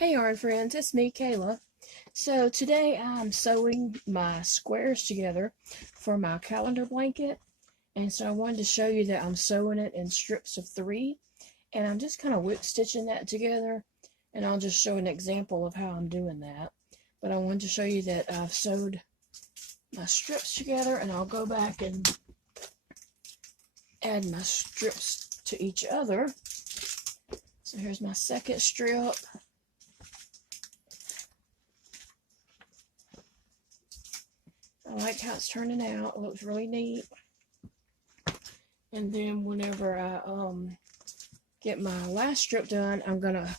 Hey yarn friends, it's me Kayla. So today I'm sewing my squares together for my calendar blanket, and so I wanted to show you that I'm sewing it in strips of 3, and I'm just kind of whip stitching that together, and I'll just show an example of how I'm doing that. But I wanted to show you that I've sewed my strips together, and I'll go back and add my strips to each other. So here's my second strip. I like how it's turning out. It looks really neat. And then whenever I get my last strip done, I'm gonna,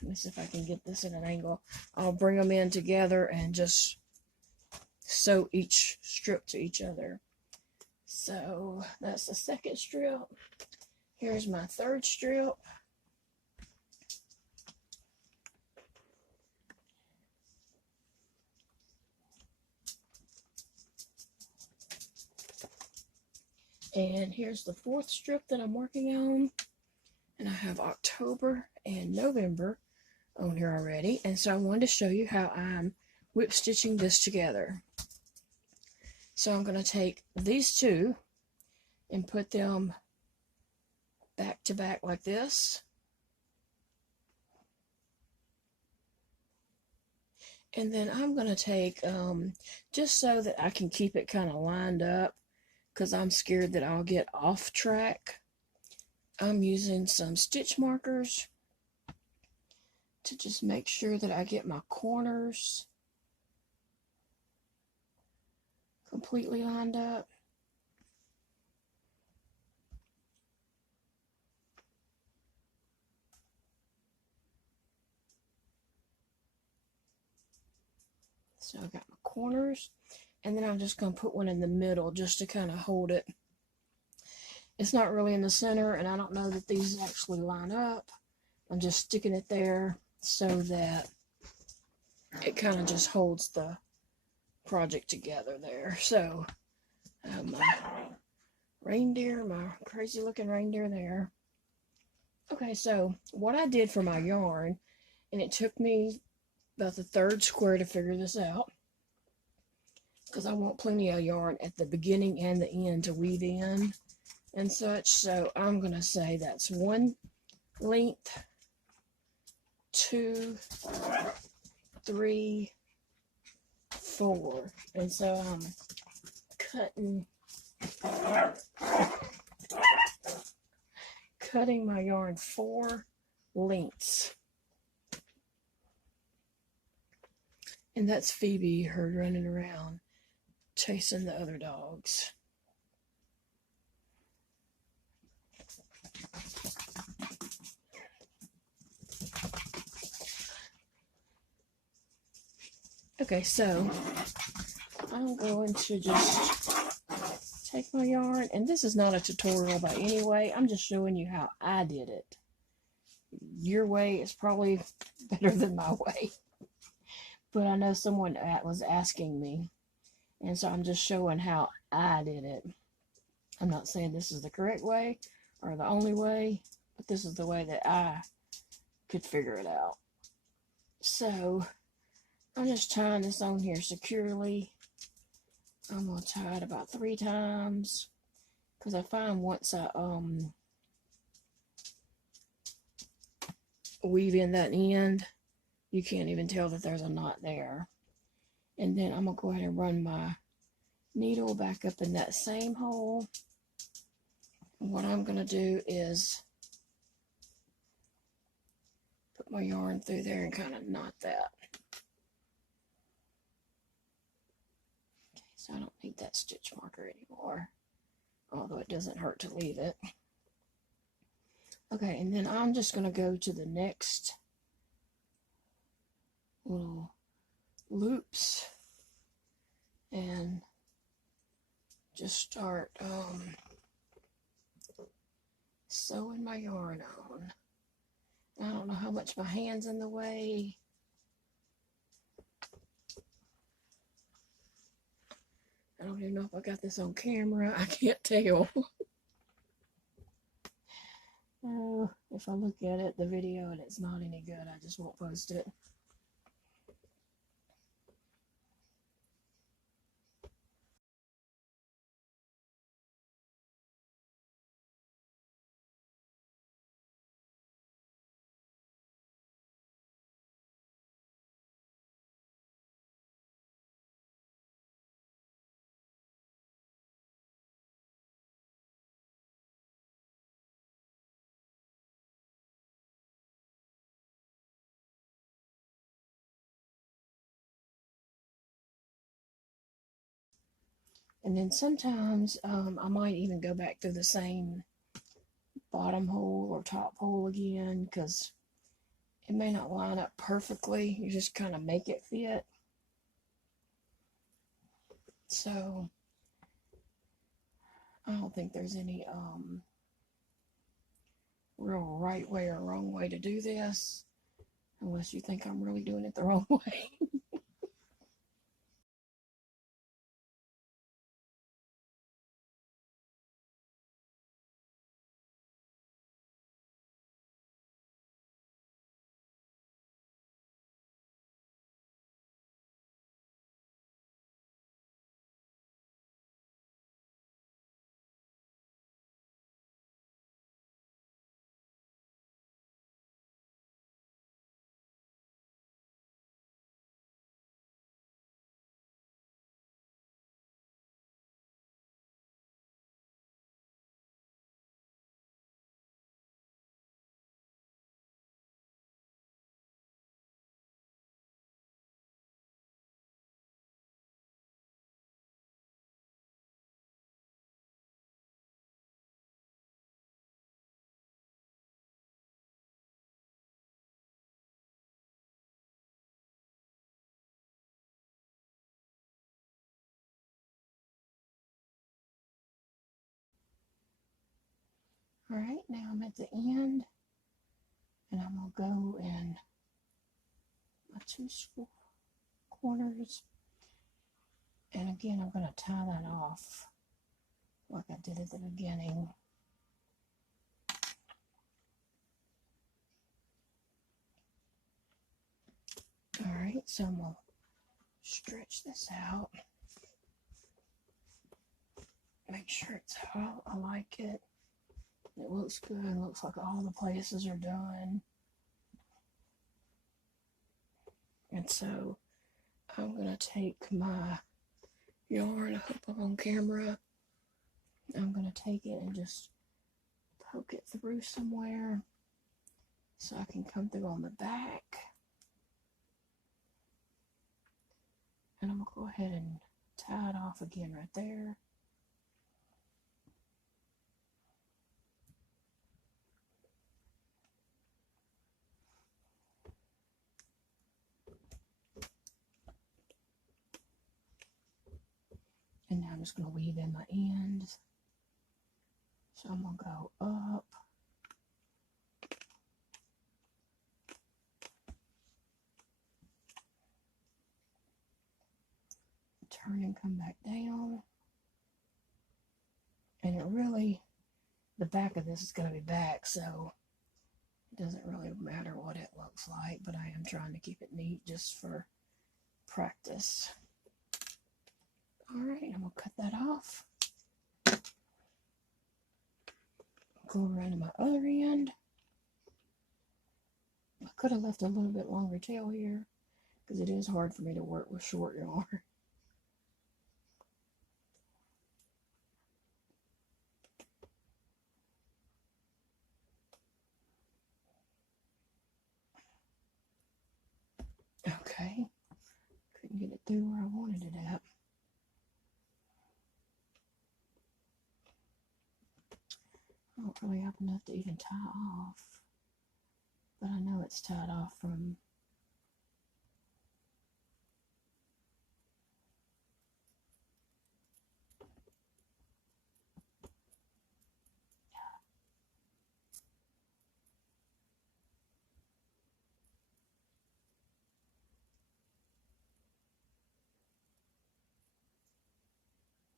let me see if I can get this at an angle. I'll bring them in together and just sew each strip to each other. So that's the second strip. Here's my third strip. And here's the fourth strip that I'm working on. And I have October and November on here already. And so I wanted to show you how I'm whip stitching this together. So I'm going to take these two and put them back to back like this. And then I'm going to take, just so that I can keep it kind of lined up, because I'm scared that I'll get off track, I'm using some stitch markers to just make sure that I get my corners completely lined up. So I got my corners, and then I'm just going to put one in the middle just to kind of hold it. It's not really in the center, and I don't know that these actually line up. I'm just sticking it there so that it kind of just holds the project together there. So my reindeer, my crazy looking reindeer there. Okay, so what I did for my yarn, and it took me about the third square to figure this out, because I want plenty of yarn at the beginning and the end to weave in and such. So I'm going to say that's 1 length, 2, 3, 4. And so I'm cutting my yarn 4 lengths. And that's Phoebe, her running around chasing the other dogs. Okay, so I'm going to just take my yarn, and this is not a tutorial by any way. I'm just showing you how I did it. Your way is probably better than my way, but I know someone was asking me, and so I'm just showing how I did it. I'm not saying this is the correct way or the only way, but this is the way that I could figure it out. So I'm just tying this on here securely. I'm going to tie it about 3 times, because I find once I weave in that end, you can't even tell that there's a knot there. And then I'm going to go ahead and run my needle back up in that same hole. And what I'm going to do is put my yarn through there and kind of knot that. Okay, so I don't need that stitch marker anymore, although it doesn't hurt to leave it. Okay, and then I'm just going to go to the next little loops and just start sewing my yarn on. I don't know how much my hand's in the way. I don't even know if I got this on camera. I can't tell. Oh, if I look at it, the video, and it's not any good, I just won't post it. And then sometimes I might even go back through the same bottom hole or top hole again, because it may not line up perfectly. You just kind of make it fit. So I don't think there's any real right way or wrong way to do this, unless you think I'm really doing it the wrong way. Alright, now I'm at the end, and I'm going to go in my two corners, and again I'm going to tie that off like I did at the beginning. Alright, so I'm going to stretch this out, make sure it's how I like it. It looks good, looks like all the places are done. And so I'm going to take my yarn, I hope I'm on camera. I'm going to take it and just poke it through somewhere so I can come through on the back. And I'm going to go ahead and tie it off again right there. And now I'm just going to weave in my ends. So I'm going to go up, turn and come back down. And it really, the back of this is going to be back, so it doesn't really matter what it looks like, but I am trying to keep it neat just for practice. Alright, I'm going to cut that off. Go around to my other end. I could have left a little bit longer tail here, because it is hard for me to work with short yarn. Okay, couldn't get it through where I wanted it at. I don't really have enough to even tie off, but I know it's tied off from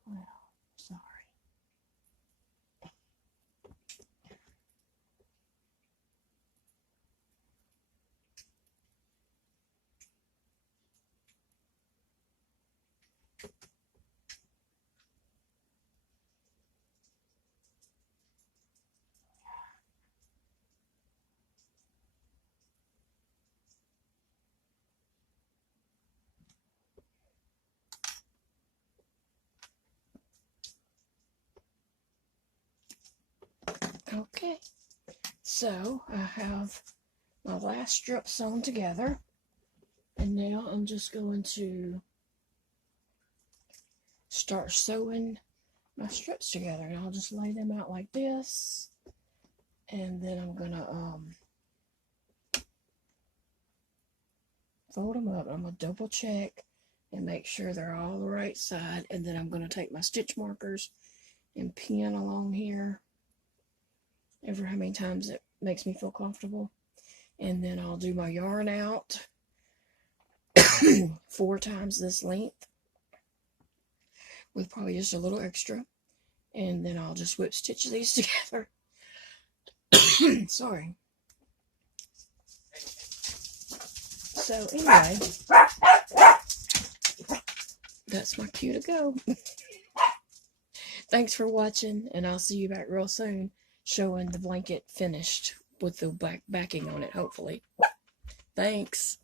well, sorry. Okay, so I have my last strip sewn together, and now I'm just going to start sewing my strips together, and I'll just lay them out like this, and then I'm gonna fold them up. I'm gonna double check and make sure they're all the right side, and then I'm gonna take my stitch markers and pin along here ever how many times it makes me feel comfortable, and then I'll do my yarn out 4 times this length with probably just a little extra, and then I'll just whip stitch these together. Sorry. So anyway, that's my cue to go. Thanks for watching, and I'll see you back real soon showing the blanket finished with the backing on it, hopefully. Thanks.